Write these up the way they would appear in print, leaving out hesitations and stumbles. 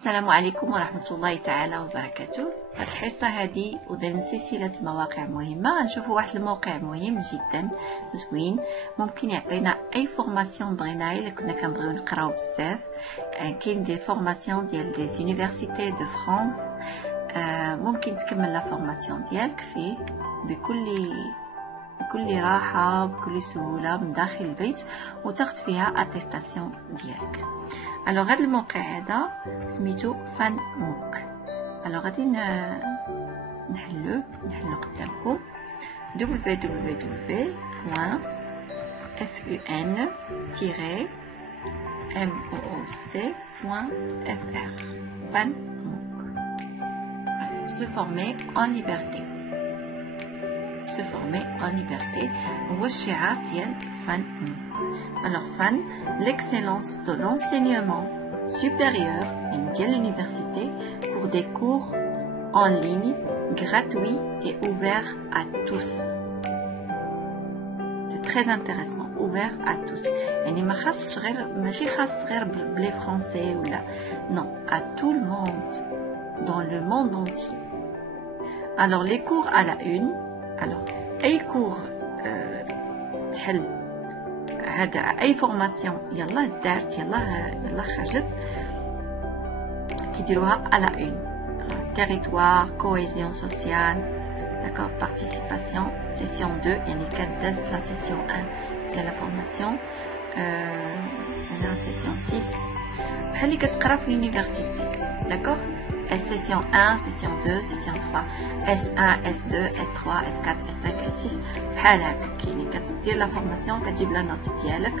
السلام عليكم ورحمة الله تعالى وبركاته. هاد الحصة هذه وضمن سلسلة مواقع مهمة غنشوفوا واحد الموقع مهم جدا زوين، ممكن يعطينا اي فورماسيون بغيناها الا كنا كنبغيو نقراو بزاف. كاين دي فورماسيون ديال لي زونيفرسيتي دو فرانس، ممكن تكمل لا فورماسيون ديالك فيه بكل راحة بكل سهولة من داخل البيت وتاخد فيها اتيستاسيون ديالك. الوغ هذا الموقع هذا سميتو فان موك. الوغ غادي نحلو قدامكم www.fun-mooc.fr. Fan Mook. Se former en liberté. هو الشعار ديال فان موك. Alors FAN, l'excellence de l'enseignement supérieur de l'université pour des cours en ligne gratuits et ouverts à tous. C'est très intéressant, ouvert à tous. يعني ماشي خاص غير بلي français ou là. Non, à tout le monde, dans le monde entier. Alors les cours à la une. Alors أي cours تحل هذا اي فورماسيون يلا دارت يلا خرجت كيديروها على اون تيريتوار كوهيزيون سوسيال داكور بارتيسيباسيون سيسيون 2 يعني كانت دازت لا سيسيون 1 ديال لا فورماسيون هنا سيسيون 6 بحال اللي كتقرا في لونيفرسيتي داكور سيسيون 1 سيسيون 2 سيسيون 3 S1 S2 S3 S4 S5 S6 بحال هكا. يعني كدير لا فورماسيون كتجيب لا نوت ديالك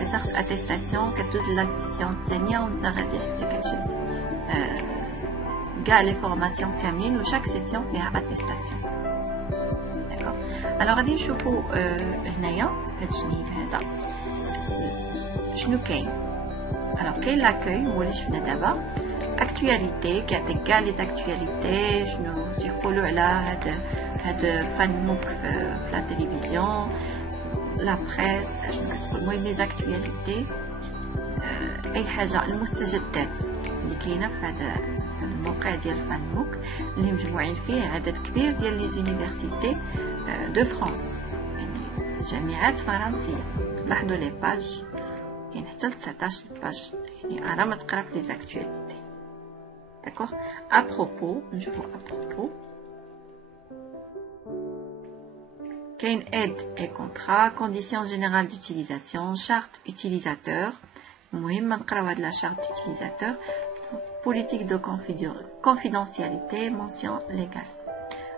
كتاخد اتيستاسيون كدوز لا سيسيون الثانيه وانت غادي حتى كتشد كاع لي فورماسيون كاملين وشاك سيسيون فيها اتيستاسيون داكوغ. الوغ غادي نشوفوا هنايا هاد الجنيب هذا شنو كاين. الوغ كاين لاكوي هو اللي شفنا دابا اكتواليتي كيعطيك كاع لي اكتواليتي شنو تيقولوا على هاد فان موك في لا تلفزيون لا بريس شنو كتقول المهم لي اكتواليتي اي حاجه المستجدات اللي كاينه في هذا الموقع ديال فان موك اللي مجموعين فيه عدد كبير ديال لي زونيفرسيتي دو فرانس يعني جامعات فرنسيه. تلاحظوا لي باج يعني حتى ل 19 باج يعني راه ما تقرا في لي اكتواليتي. D'accord. À propos, je vois à propos. Qu'une aide et contrat, conditions générales d'utilisation, charte utilisateur. مهم نقراو هاد la charte utilisateur. Politique de confidentialité, mention légale.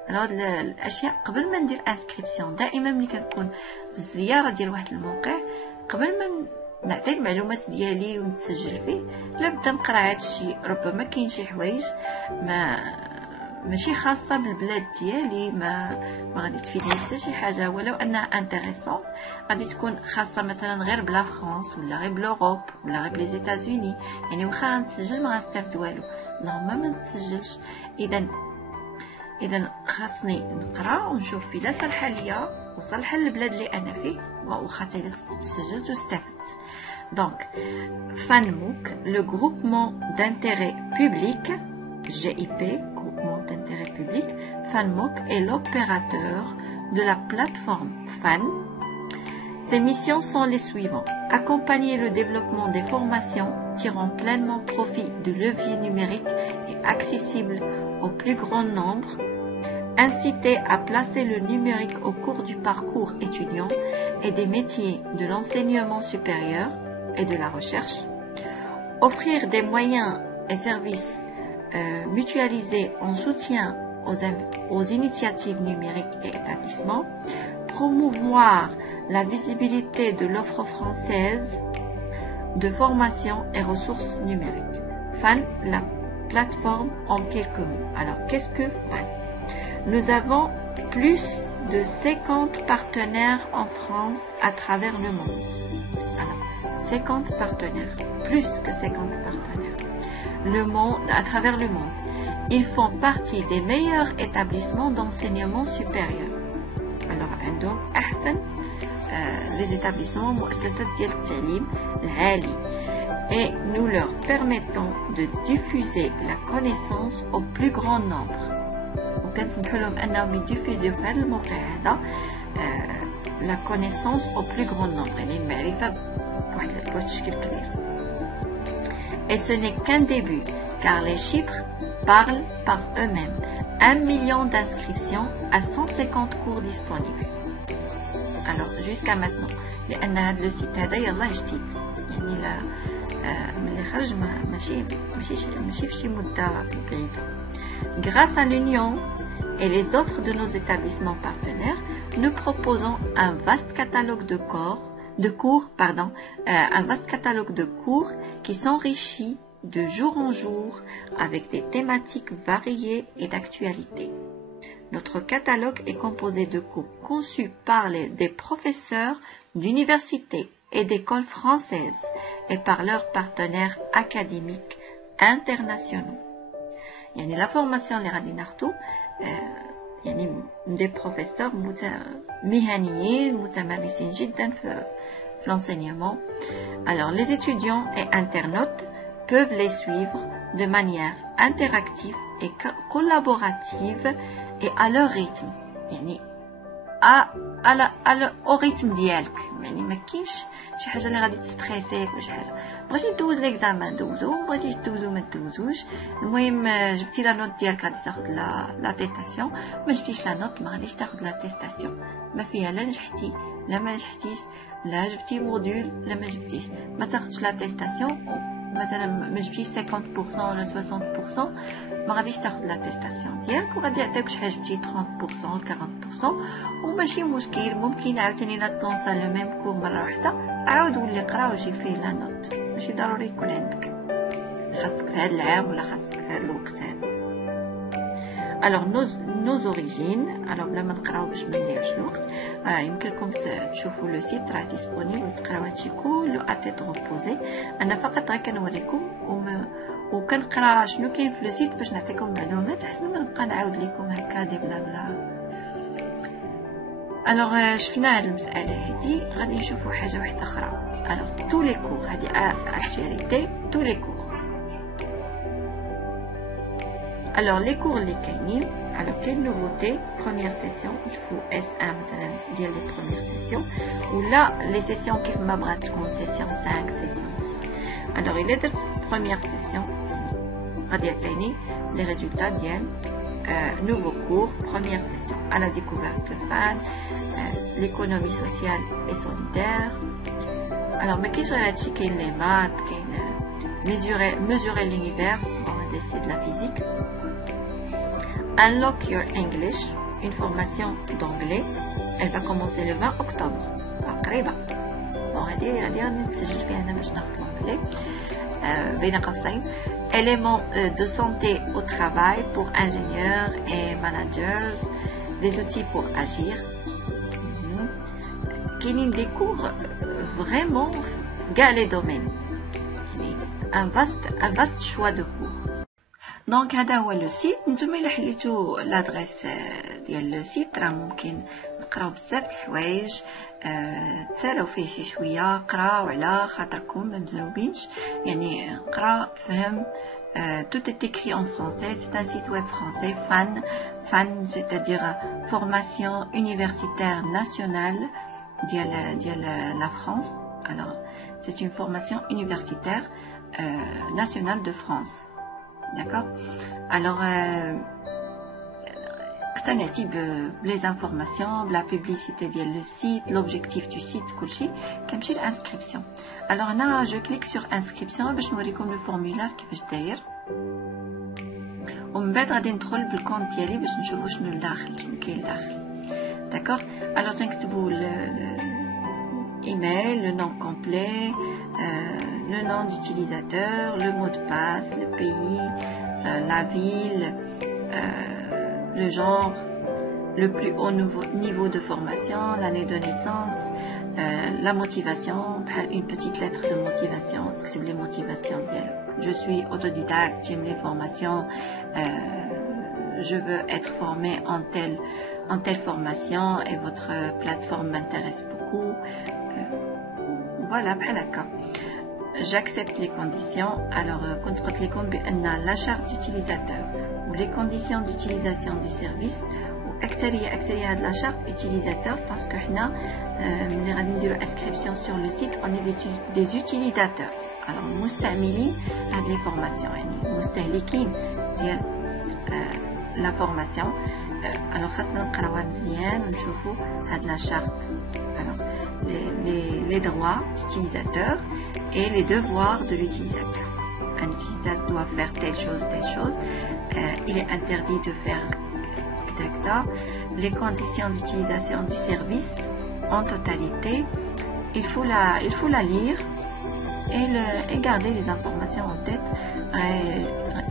Alors الاشياء قبل ما ندير inscription دائما ملي كنكون بالزياره ديال واحد الموقع قبل ما نعطي المعلومات ديالي ونتسجل فيه لابد نقرا هذا الشيء. ربما كاين شي حوايج ماشي خاصه بالبلاد ديالي ما غادي تفيدني حتى شي حاجه ولو انها انتريسون غادي تكون خاصه مثلا غير بلا فرنسا ولا غير بلوروب ولا غير بلي زيتازوني يعني واخا نتسجل ما غنستافد والو نورمال ما نتسجلش. اذا خاصني نقرا ونشوف في لا صالحه ليا وصالحه للبلاد اللي انا فيه واخا حتى تسجلت واستفدت. Donc, FANMOOC, le groupement d'intérêt public, GIP, groupement d'intérêt public, FANMOOC est l'opérateur de la plateforme FAN. Ses missions sont les suivantes. Accompagner le développement des formations tirant pleinement profit du levier numérique et accessible au plus grand nombre. Inciter à placer le numérique au cours du parcours étudiant et des métiers de l'enseignement supérieur et de la recherche, offrir des moyens et services mutualisés en soutien aux initiatives numériques et établissements, promouvoir la visibilité de l'offre française de formation et ressources numériques. FAN, la plateforme en quelques mots. Alors, qu'est-ce que FAN? Nous avons plus de 50 partenaires en France à travers le monde. 50 partenaires, plus que 50 partenaires à travers le monde. Ils font partie des meilleurs établissements d'enseignement supérieur. Alors, عندهم أحسن les établissements مؤسسات ديال التعليم العالي et nous leur permettons de diffuser la connaissance au plus grand nombre. وكنسمحوا لهم انهم يديفوزيو في هذا الموقع هذا la connaissance au plus grand nombre, يعني المعرفة بواحد الشكل كبير. Et ce n'est qu'un début, car les chiffres parlent par eux-mêmes. 1 million d'inscriptions à 150 cours disponibles. Alors jusqu'à maintenant, لأن هذا السيت هذا يلا جديد، يعني لا ملي خرج ماشي في شي مدة بعيدة. Grâce à l'union et les offres de nos établissements partenaires, nous proposons un vaste catalogue de cours qui s'enrichit de jour en jour avec des thématiques variées et d'actualité. Notre catalogue est composé de cours conçus par des professeurs d'universités et d'écoles françaises et par leurs partenaires académiques internationaux. يعني la formation اللي غادي ناخدو يعني des professeurs مهنيين متمرسين جدا في l'enseignement. Alors les étudiants et internautes peuvent les suivre de manière interactive et collaborative et à leur rythme. يعني au rythme ديالك، يعني ما كاينش شي حاجه اللي غادي تستريسيك ولا شي حاجه. بغيتي دوز ليكزامان دوزو، بغيتي دوزو ما دوزوش، المهم جبتي لا نوت ديالك غادي تاخذ لا تيستاسيون، ما جبتيش لا نوت ما غاديش تاخذ لا تيستاسيون. ما فيها لا نجحتي لا ما نجحتيش، لا جبتي موديول لا ما جبتيش، ما تاخذش لا تيستاسيون. مثلا ما جبتيش 50% ولا 60% ما غاديش تاخذ لا تيستاسيون ديالك، وغادي يعطيوك شحال جبتي 30% 40%، وماشي مشكل. ممكن عاوتاني لا تلونسا لو ميم كور مره واحده، عاود ولي قرا وجيب فيه لا نوت، ماشي ضروري يكون عندك خاصك في هذا العام ولا خاصك في هذا الوقت هذا. Alors nos origines. Alors بلا ما نقراو باش ما نضيعوش الوقت، يمكنكم تشوفوا لو سيت راه ديسپونيبل وتقراو هادشي كله اتيت روبوزي. انا فقط غير كنوريكم وكنقرا شنو كاين في لو سيت باش نعطيكم معلومات احسن ما نبقى نعاود لكم هكا دي بلا بلا. الوغ شفنا هاد المساله هادي، غادي نشوفوا حاجه واحده اخرى. الوغ تو لي كور هادي اكtualité تو لي كور. Alors les cours اللي كاينين، alors quelle nouveauté première session نشوفوا S1 مثلا ديال لي première session، ولا لي سيسيون كيف ما بغات تكون سيسيون 5 سيسيون 6. alors الا درت première session غادي يعطيني لي ريزولطا ديال nouveau cours première session à la découverte de fans, l'économie sociale et solidaire. alors ما كاينش غير هادشي، كاين لي مات، كاين mesurer l'univers، c'est de la physique. Unlock your English, une formation d'anglais. Elle va commencer le 20 octobre. قريبة. bon هادي نسجل فيها أنا باش ناخد l'anglais. بين قوسين éléments de santé au travail pour ingénieurs et managers, des outils pour agir. كاينين des cours vraiment كاع les domaines. un vaste choix de cours. دونك هذا هو لو سيت. نتوما الا حليتو لادريس ديال لو سيت راه ممكن تقراو بزاف د الحوايج، تسالاو فيه شي شويه، قراو على خاطركم ما مزروبينش، يعني قرا فهم. tout est écrit en français, c'est un site web français. FAN c'est-à-dire formation universitaire nationale ديال la France. alors c'est une formation universitaire nationale de France. D'accord. alors اقتنعتي بلي انفورماسيون بلا بوبليسيتي ديال لو سيت، لوبجيكتيف دو سيت كلشي، كنمشي لانسكريبسيون. alors هنا جو كليك سور انسكريبسيون باش نوريكم لو فورمولار كيفاش داير، ومن بعد غادي ندخل بالكونت ديالي باش نشوفوا شنو الداخل، شنو كاين الداخل. d'accord. alors تنكتبوا الايميل، le nom complet, le nom d'utilisateur, le mot de passe, le pays, la ville, le genre, le plus haut niveau de formation, l'année de naissance, la motivation, une petite lettre de motivation, c'est les motivations. Je suis autodidacte, j'aime les formations, je veux être formé en telle formation et votre plateforme m'intéresse beaucoup. voilà, bhal haka. j'accepte les conditions. Alors كنت قلت لكم بأن la charte d'utilisateur ou les conditions d'utilisation du service أكثرية هاد la charte utilisateur parce que حنا ملي غادي نديرو inscription sur le site on est des utilisateurs. alors مستعملين هاد les formations يعني مستهلكين ديال la formation. alors خاصنا نقراوها مزيان ونشوفوا هاد la charte. alors les droits d'utilisateur et les devoirs de l'utilisateur. Un utilisateur doit faire telle chose, il est interdit de faire les conditions d'utilisation du service en totalité. Il faut la lire et garder les informations en tête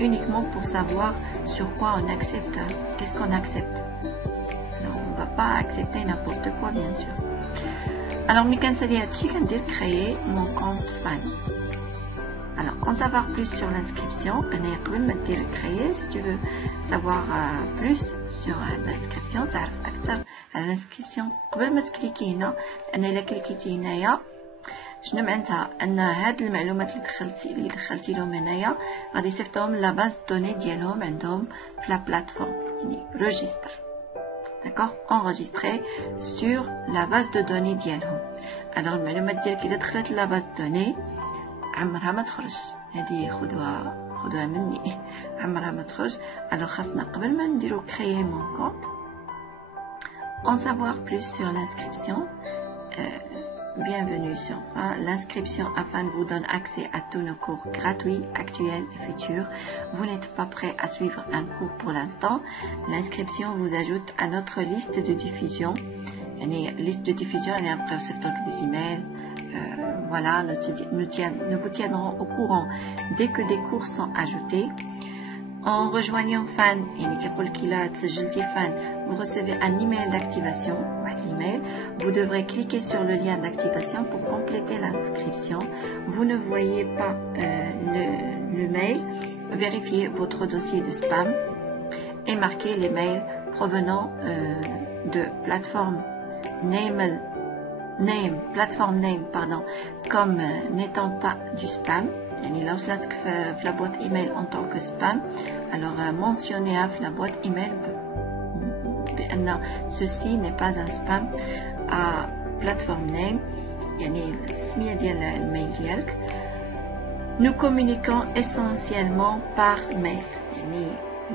uniquement pour savoir sur quoi on accepte, qu'est-ce qu'on accepte. Alors, on ne va pas accepter n'importe quoi, bien sûr. Alors, je vais créer mon compte fan. Alors, en savoir plus sur l'inscription, si tu veux savoir plus sur l'inscription, l'inscription, قبل ما تكليكي هنا، لأن إلا كليكيتي هنايا شنو معناتها؟ أن هاد المعلومات اللي دخلتي لهم هنايا غادي يصيفطوهم لا باز دوني ديالهم عندهم في لا بلاتفورم، يعني registre. D'accord, enregistré sur la base de données ديالهم. alors المعلومات ديالك إذا دخلت لا باز دوني عمرها ما تخرج. هذه خدوها مني، عمرها ما تخرج. alors خاصنا قبل ما نديرو créer mon compte en savoir plus sur l'inscription. Bienvenue sur l'inscription AFAN vous donne accès à tous nos cours gratuits, actuels et futurs. Vous n'êtes pas prêt à suivre un cours pour l'instant. L'inscription vous ajoute à notre liste de diffusion. Liste de diffusion, elle est après au secteur des emails. Voilà, nous vous tiendrons au courant dès que des cours sont ajoutés. En rejoignant FAN, vous recevez un email d'activation. Vous devrez cliquer sur le lien d'activation pour compléter l'inscription. Vous ne voyez pas le mail, vérifiez votre dossier de spam et marquez les mails provenant de plateforme comme n'étant pas du spam. يعني لو وصلتك في la boîte email en tant que spam, alors mentionnez في la boîte email بأن ceci n'est pas un spam à plateforme name. يعني السمية ديال الميل ديالك. Nous communiquons essentiellement par mail. يعني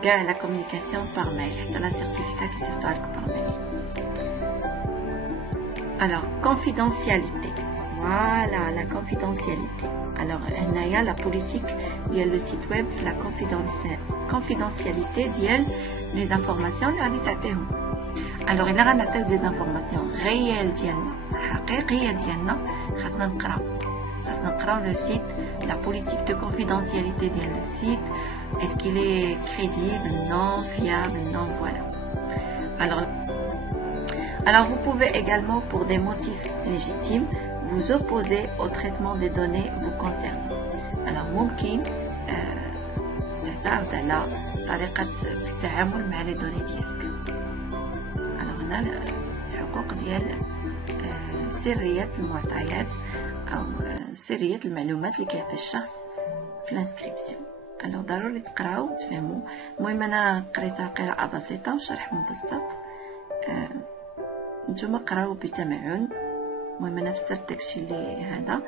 كاع la communication par mail. حتى la certificat كيصيفطوها لك par mail. Alors confidentialité. Voilà la confidentialité. Alors هنايا la politique ديال le site web la confidentialité ديال les informations اللي غادي تعطيهم. alors إلا غنعطيو des informations réelles ديالنا حقيقية ديالنا خاصنا نقراو le site, la politique de confidentialité ديال le site, est-ce qu'il est crédible, non, fiable, non, voilà. alors vous pouvez également pour des motifs légitimes vous opposer au traitement des données vous concernant. alors ممكن تعترض على طريقة التعامل مع لي دوني ديالك. alors هنا الحقوق ديال سرية المعطيات أو سرية المعلومات اللي كيعطي الشخص في الانسكريبسيون. alors ضروري تقراو وتفهموا. المهم أنا قريتها قراءة بسيطة وشرح مبسط. نتوما قراو بتمعن. المهم أنا فسرت داكشي اللي هذا،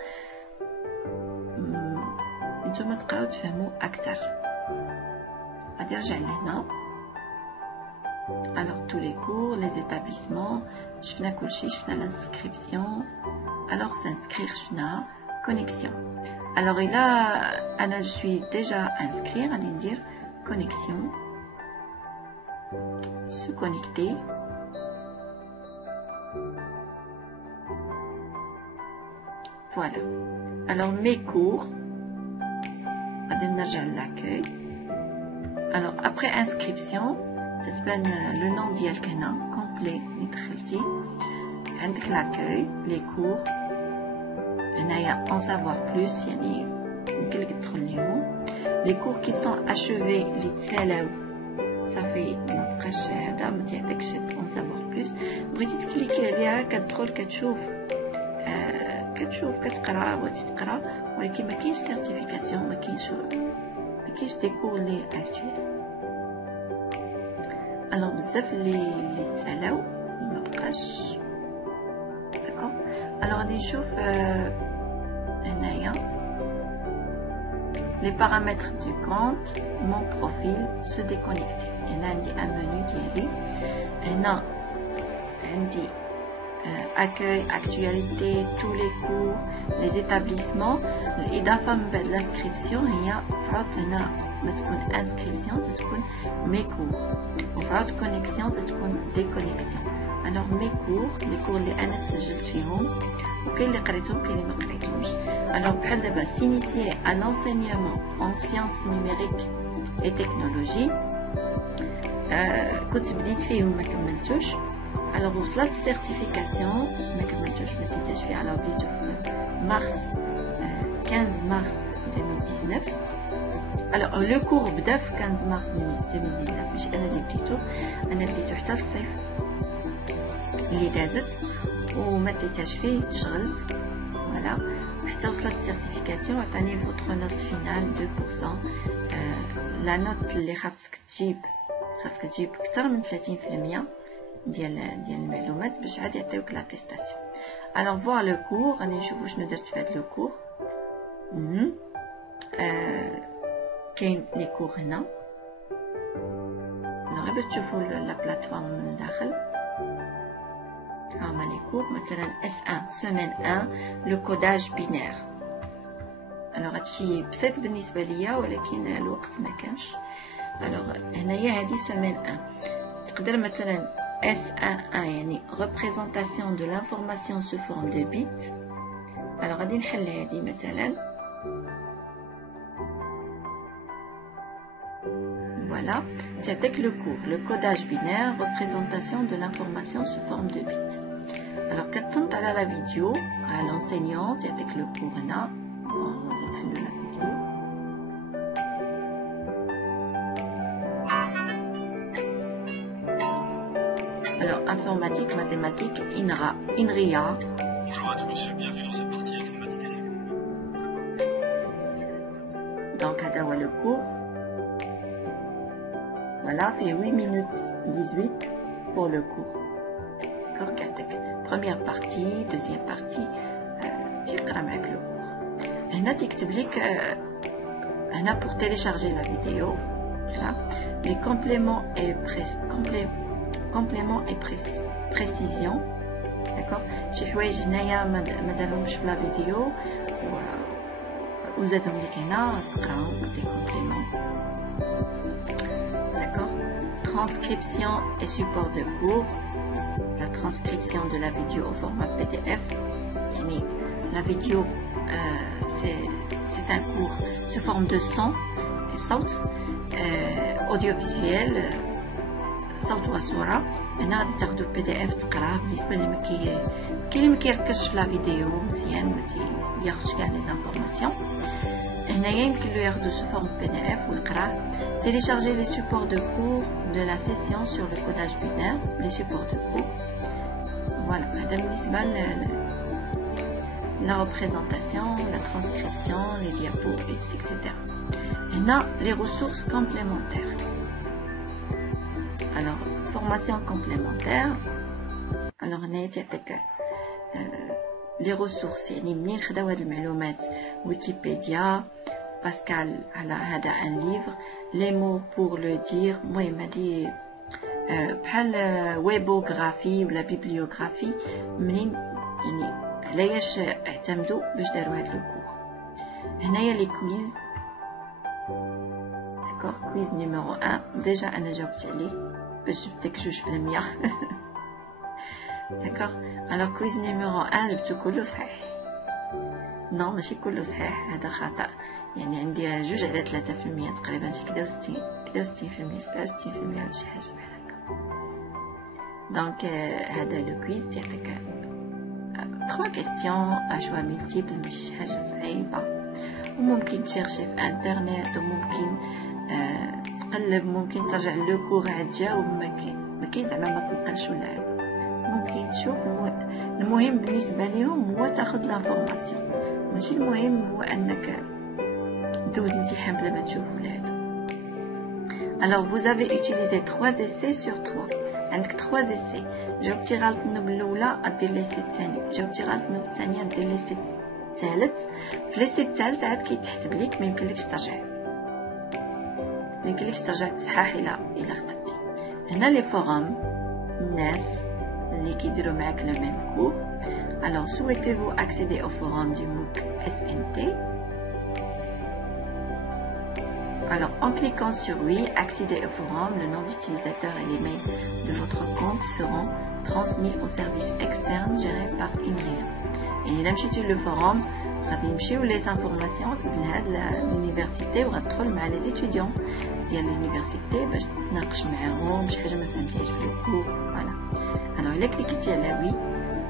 نتوما تقراو تفهموا أكثر. غادي نرجع لهنا. alors tous les cours, les établissements شفنا كلشي، شفنا l'inscription. alors s'inscrire شفنا connexion. alors إلا أنا je suis déjà inscrit غادي ندير connexion, se connecter. voilà. alors mes cours غادي نرجع لl'accueil. alors après inscription تتبان le nom ديالك هنا complet اللي دخلتي. عندك l'accueil, les cours هنايا en savoir plus يعني يمكن لك تدخل ليهم. les cours qui sont achevés اللي تسالاو صافي مبقاش هذا ما تعطيكش en savoir plus. بغيتي تكليكي عليها كتدخل كتشوف كتقرا، بغيتي تقرا ولكن ما كاينش سيرتيفيكاسيون، ما كاينش دي كور لي اكطويل. الوغ بزاف اللي تسالاو ما بقاش داكوغ. الوغ غادي نشوف هنايا les paramètres du compte, mon profil, se déconnecter. هنا عندي un menu ديالي، هنا عندي accueil, actualité, tous les cours, les établissements. الإضافة من بعد l'inscription هي فعاود هنا ما تكون inscription تكون mes cours، وفعاود connexion تكون déconnexion. alors mes cours les cours اللي أنا سجلت فيهم وكاين اللي قريتهم كاين اللي ما قريتهمش. alors بحال دابا s'initier à l'enseignement en sciences numériques et technologies كنت بديت فيه وما كملتوش. alors وصلت السيرتيفيكاسيون ما كملتوش ما ديتهاش فيه. alors بديتو في مارس 15 مارس 2019. alors لو كور بدا في 15 مارس 2019 ماشي انا اللي بديتو، انا بديتو حتى الصيف اللي دازت وما ديتهاش فيه، تشغلت فوالا حتى وصلت السيرتيفيكاسيون. عطاني فوتر نوت فينال 2%. لا نوت اللي خاصك تجيب اكثر من 30% ديال المعلومات باش عاد يعطيوك لاتيستاسيون. alors voir le cours غادي نشوفوا شنو درت في هذا لو كور. كاين لي كور هنا، غير تشوفوا لا بلاتفورم من الداخل. هما لي كور مثلا S1 سيمين 1 لو كوداج بينير. alors هادشي بسيط بالنسبه ليا ولكن الوقت ما كانش. alors هنايا هادي سيمين 1 تقدر مثلا S11 يعني représentation de l'information sous forme de bits. alors غادي نحل هادي مثلا voilà تعطيك لو كور le codage binaire représentation de l'information sous forme de bits. alors كتصنت على لا فيديو على l'enseignant تعطيك لو كور هنا. نحلو لا فيديو. alors informatique, mathématiques, INRIA. Bonjour à tous, bienvenue dans cette partie informatique et sécurité. donc هذا هو le cours. voilà fait 8 minutes 18 pour le cours. d'accord كعطيك première partie deuxième partie تيقرا معك le cours. هنا تكتب لك هنا pour télécharger la vidéo voilà les compléments et complément et précision. d'accord شي حوايج هنايا ما دارهمش في لا فيديو وزادهم لك هنا تقراهم دي كومبليمون. d'accord transcription et support de cours. la transcription de la vidéo au format PDF يعني la vidéo c'est un cours sous forme de son صوت audiovisuel صوت وصورة. هنا غادي تاخدو بي دي اف تقراه بالنسبه اللي كاين اللي ما كيركزش في لا فيديو مزيان ما ياخدش كاع لي زانفورماسيون. هنايا يمكن له ياخدو سو فورم بي دي اف ويقراه. télécharger les supports de cours de la session sur le codage binaire. les supports de cours voilà هذا بالنسبه la représentation, la transcription, les diapos etc. هنا les ressources complémentaires. alors formation complémentaire. alors هنا تعطيك لي ressources يعني منين خداو هاد المعلومات ويكيبيديا باسكال على هذا ان ليفر لي مو بور لو دير. المهم هادي بحال ويبوغرافي ولا بيبليوغرافي منين يعني علاش اعتمدوا باش داروا هاد لو كور. هنايا لي كويز داكوغ كويز نيميرو 1 ديجا انا جاوبت عليه باش جبتك 2%. d'accord alors quiz numéro 1 جبتو كله صحيح. نو ماشي كله صحيح هذا خطأ يعني عندي 2 على 3% تقريبا شي 63% 67% ولا شي حاجه بحال هكا. دونك هذا لو كويز تيعطيك 3 كيسيون اشوا ملتيبل مش حاجه صعيبه وممكن تشيرشي في انترنت وممكن تقلب ممكن ترجع لو كور عاد تجاوب ما كاين زعما ما تنقلش ولا ممكن تشوف. المهم بالنسبه ليهم هو تاخذ لافورماسيون ماشي المهم هو انك دوز امتحان بلا ما تشوف ولا هذا. alors vous avez utilisé 3 essais sur 3. عندك 3 essais. جاوبتي غلط النوب الاولى دير ليسي الثاني، جاوبتي غلط النوب الثانيه دير ليسي الثالث. في ليسي الثالث عاد كيتحسب ليك، ما يمكنلكش ترجعي، ما يمكنلكش ترجع تصحح الى خطأتي. هنا لي فورم الناس اللي كيديروا معاك لو ميم كور. alors souhaitez-vous accéder au forum du MOOC SNT. alors en cliquant sur oui, accéder au forum, le nom d'utilisateur et les mails de votre compte seront transmis au service externe géré par Imria. يعني الا مشيتي للفوروم غادي يمشيو لي انفورماسيون لهاد لونيفرسيتي وغتدخل مع لي ستوديون ديال لونيفرسيتي باش تناقش معاهم شي حاجه ما فهمتيهاش في الكور. فوالا انا الا كليكيتي على وي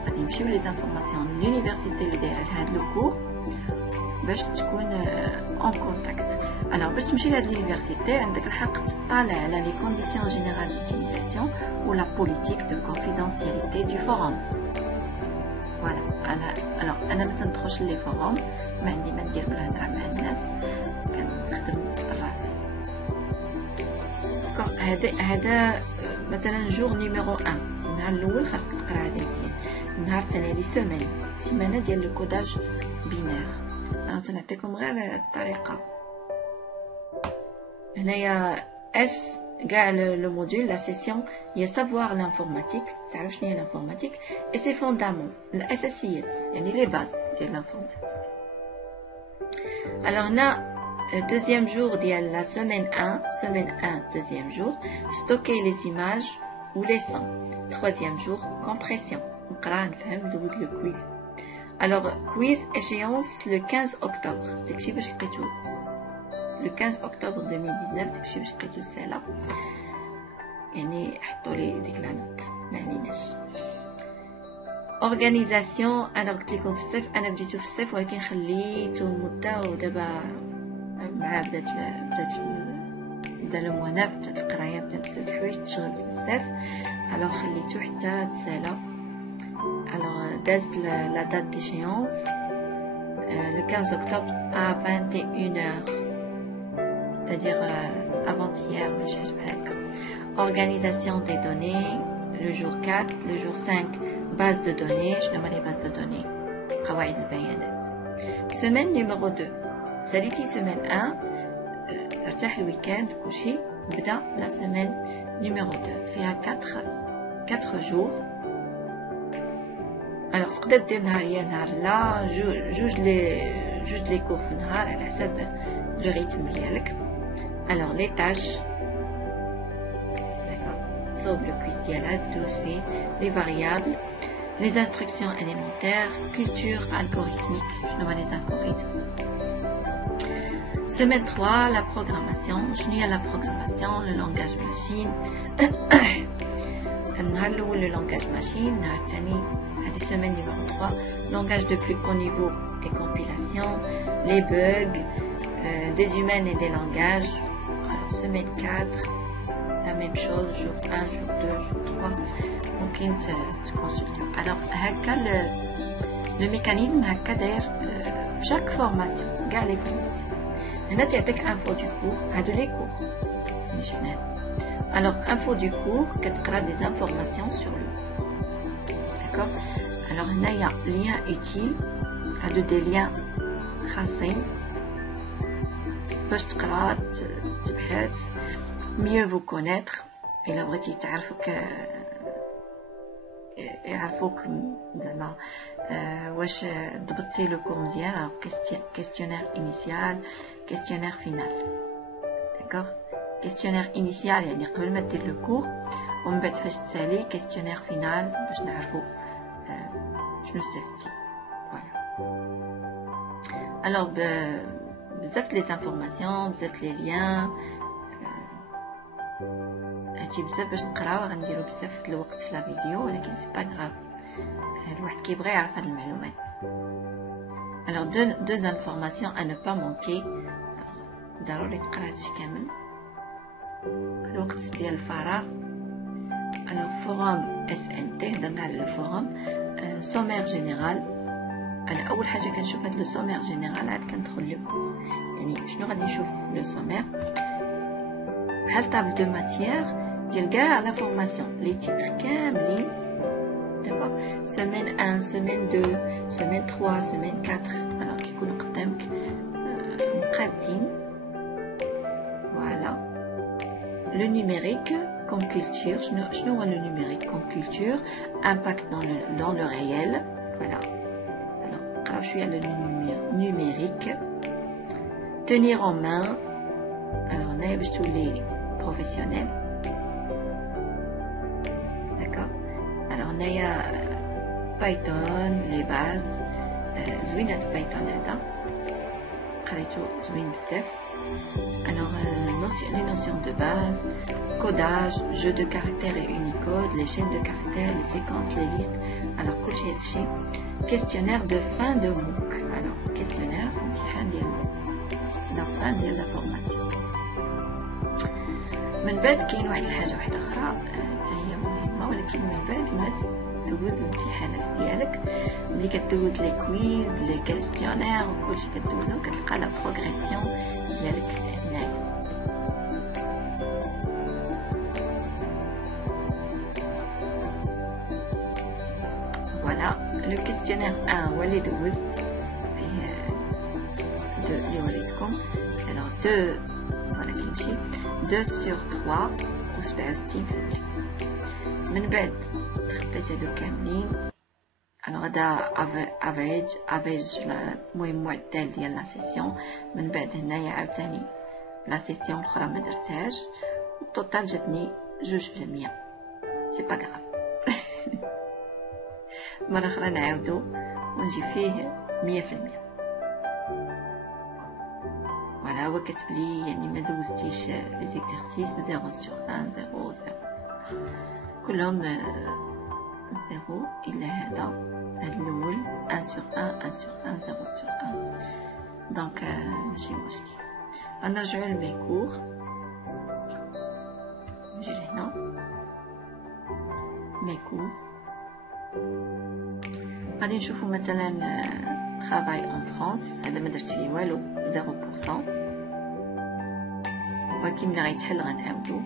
غادي يمشيو لي انفورماسيون لونيفرسيتي اللي دايره لهاد لو كور باش تكون اون كونتاكت. alors باش تمشي لهاد لونيفرسيتي عندك الحق تطالع على لي كونديسيون جينيرال ديوتيليزاسيون و لا بوليتيك دو كونفيدونسياليتي دو فوروم. فوالا alors انا ما تندخلش لي فوروم، ما عندي ما ندير بالهضره مع الناس، كنخدم راسي. هذا مثلا جور نيميرو 1. النهار الاول خاصك تقرا هذا مزيان، النهار الثاني لي سيمانه ديال لو كوداج بينير. انا تنعطيكم غير الطريقه. هنايا اس كاع لو موديل لا سيسيون هي سافوار لانفورماتيك، تعرف شنو هي لانفورماتيك اي سي فوندامون الاساسيات، يعني لي باز ديال لانفورماتيك. alors هنا deuxième jour ديال la semaine 1 deuxième jour stocker les images ou les sons. troisième jour compression، نقرا نفهم ندوز لو كويز. alors quiz échéance le 15 octobre، داكشي باش لقيتو le 15 octobre 2019، داكشي باش لقيتو الساعه، يعني حطوا لي ديك العنت ما عليناش. اورغانيزاسيون انا قلت لكم في الصيف، انا بديتو في الصيف ولكن خليتو مده ودابا مع بدا لو موان 9 بدات القرايه بدات الحوايج تشغل في الصيف، الوغ خليتو حتى تسالى. الوغ دازت لا دات ديشيونس le 15 octobre à 21h، c'est-à-dire avant-hier ou je sais pas. Organisation des données le jour 4, le jour 5 base de données. Je nomme les bases de données قواعد البيانات. semaine numéro 2 ساليتي semaine 1 ارتاح الويكاند كلشي بدا la semaine numéro 2 فيها 4 jours. alors تقدر دير نهاريا نهار لا جوج لي كور في النهار على حسب لو ريتم ديالك. alors les tâches d'accord sauve le quiz ديالها دوز فيه les variables les instructions élémentaires culture algorithmique شنو هما les algorithmes. semaine 3 la programmation شنو هي la programmation le langage machine النهار الاول le langage machine النهار الثاني هذه semaine numéro 3 langage de plus haut niveau des compilations les bugs des humains et des langages. semaine 4 la même chose jour 1 jour 2 jour 3 ممكن تكونسلتيو. alors هكا le mécanisme هكا داير chaque formation كاع لي فورماسيون. هنا تعطيك info du cours هادو لي كور مش هنا. alors info du cours كتقرا des informations sur lui d'accord. alors هنايا lien utile هادو des liens خاصين باش تقرا تبحث mieux vous connaître الا بغيتي يعرفوك زعما واش ضبطتي لو كور مزيان. questionnaire initial questionnaire final d'accord. questionnaire initial يعني قبل ما دير لو كور ومن بعد فاش تسالي questionnaire final باش نعرفو شنو استفدتي. فوالا alors بزاف لي انفورماسيون بزاف لي ليان هادشي بزاف باش نقراو غنديرو بزاف د الوقت في لا فيديو ولكن سي با غراف الواحد كيبغي يعرف هاد المعلومات. alors deux informations à ne pas manquer ضروري تقرا هادشي كامل الوقت ديال الفراغ. alors forum SNT هضرنا على الفوروم sommaire général انا اول حاجه كنشوف هاد لو سومير جينيرال عاد كندخل لكم يعني شنو غادي نشوف لو سومير بحال طابل دو ماتيير ديال كاع لا فورماسيون لي تيتر كاملين دابا سيمين 1 سيمين 2 سيمين 3 سيمين 4 alors كيكونوا قدامك مقادين فوالا لو نيميريك comme culture شنو هو le numérique comme culture impact dans le réel voilà alors نقراو شويه على le numérique tenir en main alors هنايا باش تولي professionnel d'accord alors هنايا بايثون لي باز زوينه بايثون هذا قريتو زوين بزاف alors les notions de base codage, jeu de caractères et Unicode, les chaînes de caractères, les séquences, les listes. Alors, questionnaire de fin de MOOC. Alors, questionnaire, la fin de la formation. من بعد كاين واحد الحاجة واحدة أخرى هي مهمة ولكن من بعد ما تدوز الامتحانات ديالك ملي كدوز لي كويز لي كيستيونير وكلشي كدوزو كتلقى لا بروغريسيون ديالك هنايا. Le questionnaire 1 هو اللي دوز فيه اللي وريتكم alors 2 فوالا كيمشي 2 sur 3 و 67% من بعد تخطيت هادو كاملين alors هذا افريج المهم معدل ديال لا سيسيون من بعد هنايا عاوتاني لا سيسيون الاخرى ما درتهاش والتوتال جاتني 2% سي با غراف مرة أخرى نعاودو ونجي فيه 100%. فوالا هو كتب لي يعني ما دوزتيش لي زيكزارسيس 0 sur 1 0 0 كلهم 0 إلا هذا الأول 1 sur 1 1 sur 1 0 sur 1 دونك ماشي مشكل. غنرجعو للميكور نجي لهنا ميكور غادي نشوفوا مثلا travail en France هذا ما درت فيه والو 0% ولكن ملي غيتحل غنعاودو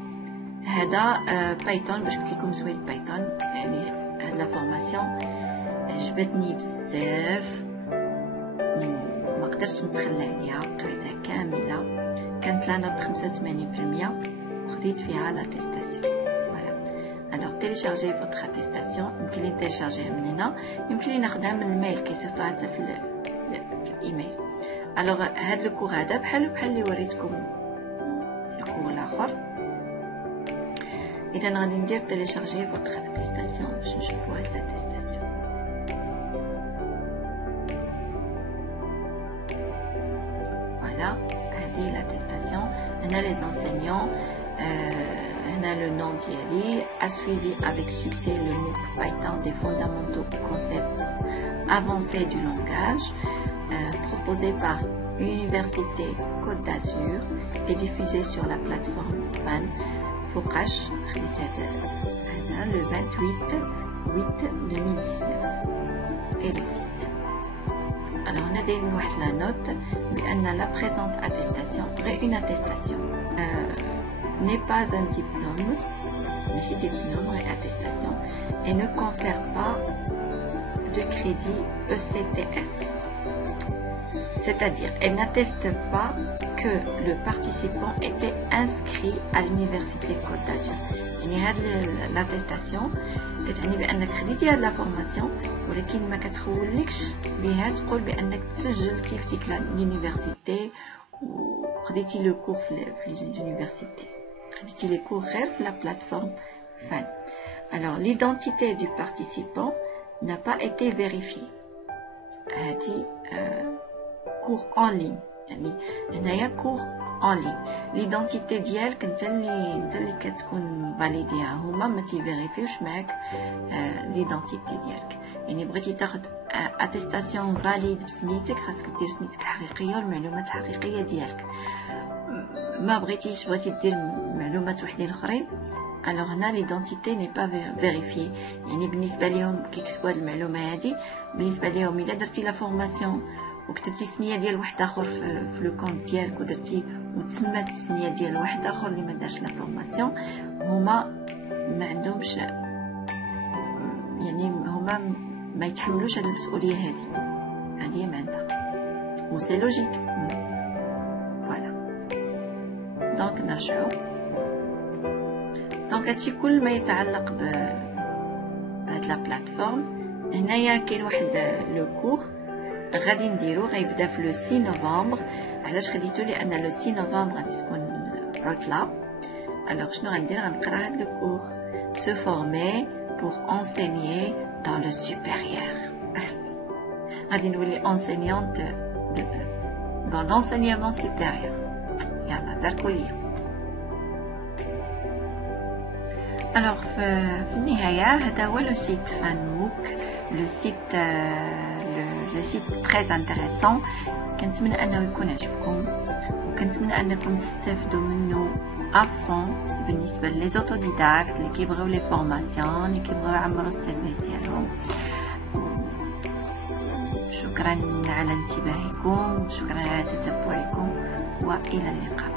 هذا بايثون باش قلت لكم زوين بايثون يعني هاد لا فورماسيون عجبتني بزاف وما قدرتش نتخلى عليها قريتها كامله كانت لا نوت 85% وخديت فيها لاتيستاسيون alors téléchargez votre attestation يمكن لي نتيليشارجيها من هنا يمكن لي ناخدها من الميل كيصيفطوها حتى في الايميل الوغ هاد الكور هذا بحال اللي وريتكم الكور الاخر اذا غادي ندير télécharger votre attestation باش نشوفوا هاد لاتيستاسيون فوالا هذه لاتيستاسيون هنا لي زونسينيون le nom d'Yali a suivi avec succès le MOOC Python des fondamentaux au concept avancé du langage proposé par Université Côte d'Azur et diffusé sur la plateforme FAN Focash le 28/8/2019 et le site. Alors on a des la note mais la présente attestation une attestation n'est pas un diplôme, mais c'est diplôme et attestation, et ne confère pas de crédit ECTS. C'est-à-dire, elle n'atteste pas que le participant était inscrit à l'université Côte d'Azur. L'attestation كتعني بانك خديتي هاد لا فورماسيون ولكن ما كتخولكش بها تقول بانك تسجلتي في ديك لونيفرسيتي وخديتي لو كور في لونيفرسيتي خديتي لي كور غير في لا بلاتفورم فان. Alors l'identité du participant n'a pas été vérifiée. هادي cours en ligne يعني هنايا cours en ligne. L'identité ديالك انت اللي كتكون فاليديها هما ما تيفيريفيوش معاك l'identité ديالك. يعني بغيتي تاخد اتستاسيون فاليد بسميتك خاصك دير سميتك الحقيقيه والمعلومات الحقيقيه ديالك. ما بغيتي دير معلومات وحدين اخرين alors هنا l'identité n'est pas vérifiée. يعني بالنسبة لهم كي كتبوا هاد المعلومة هادي بالنسبة لهم إلا درتي لا فورماسيون وكتبتي سمية ديال واحد آخر في لو كونت ديالك ودرتي وتسمات بسمية ديال واحد آخر اللي ما دارش لا فورماسيون هما ما عندهمش يعني هما ما يتحملوش هاد المسؤولية هادي معناتها و سي لوجيك. فوالا دونك نرجعو. دونك هادشي كل ما يتعلق بهاد لا بلاتفورم. هنايا كاين واحد لو كور غادي نديرو غيبدا في لو 6 نوفمبر. علاش خديتو؟ لان لو 6 نوفمبر غادي تكون عطلة. الوغ شنو غندير؟ غنقرا هاد لو كور se former pour enseigner dans le supérieur. غادي نولي enseignante dans l'enseignement supérieur. يلا باركو ليا. Alors في النهاية هذا هو لو سيت فانموك. لو سيت très intéressant. كنتمنى انه يكون عجبكم وكنتمنى انكم تستافدوا منه افون بالنسبه لي زوتوديداكت اللي كيبغيو لي فورماسيون اللي كيبغيو يعمروا السي في ديالهم. شكرا على انتباهكم، شكرا على تتبعكم والى اللقاء.